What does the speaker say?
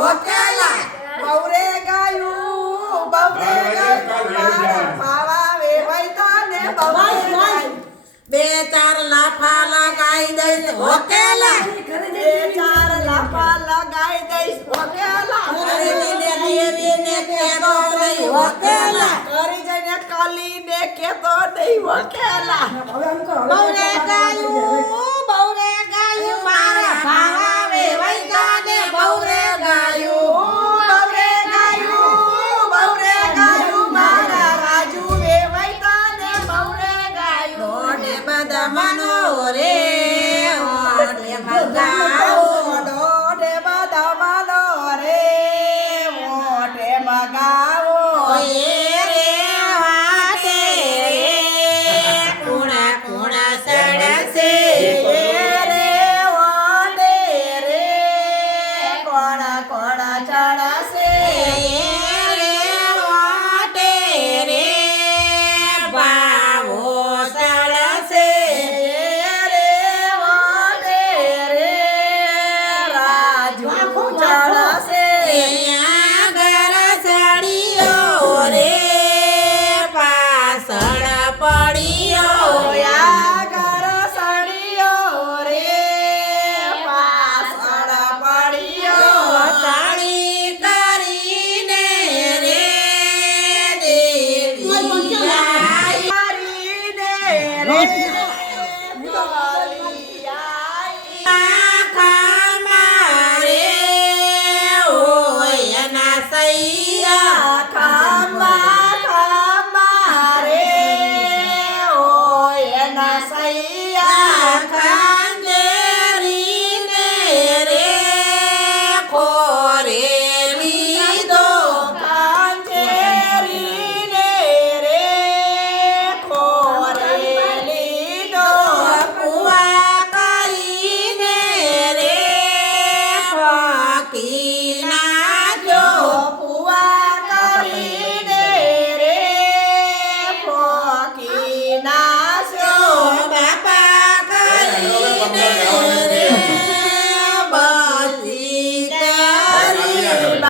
ઓકેલા બવરે ગાયું મારા ભાવા વેવાઈ તાને બવરે ગાયું બે ચાર લાફા લગાઈ દઈશ ઓકેલા બે ચાર લાફા લગાઈ દઈશ ઓકેલા કરીને દેવીને કેતો નહીં ઓકેલા કરી જઈને કાલીને કેતો નહીં ઓકેલા બવરે ગાયું મારા ભાવા વેવાઈ તાને બવરે ગાયું મારા રાજુ વેવાઈ તાને બવરે ગાયું ડોડે બદમનો રે ઓડે મગાવો ડોડે બદમનો રે ઓડે મગાવો એ રે વાટે કુણા કુણા સડસે રે ઓડે રે કોણા કોણા ચડસે રે ઓડે રે બાવો સડસે રે ઓડે રે રાજુ ચડસે આગળ સડિયો રે પાછળ પડ્યો આગળ સડિયો રે પાછળ પડ્યો તાળી કરીને રે દેવી આઈ કરીને રે ડોલી આઈ આખા મારે ઓય ના સૈયા ખામા રે ઓય ના સૈયા ખાંદેરીને રે ખોરે લીધો ખાંદેરીને રે ખોરે લીધો કુવા કરીને રે ફકી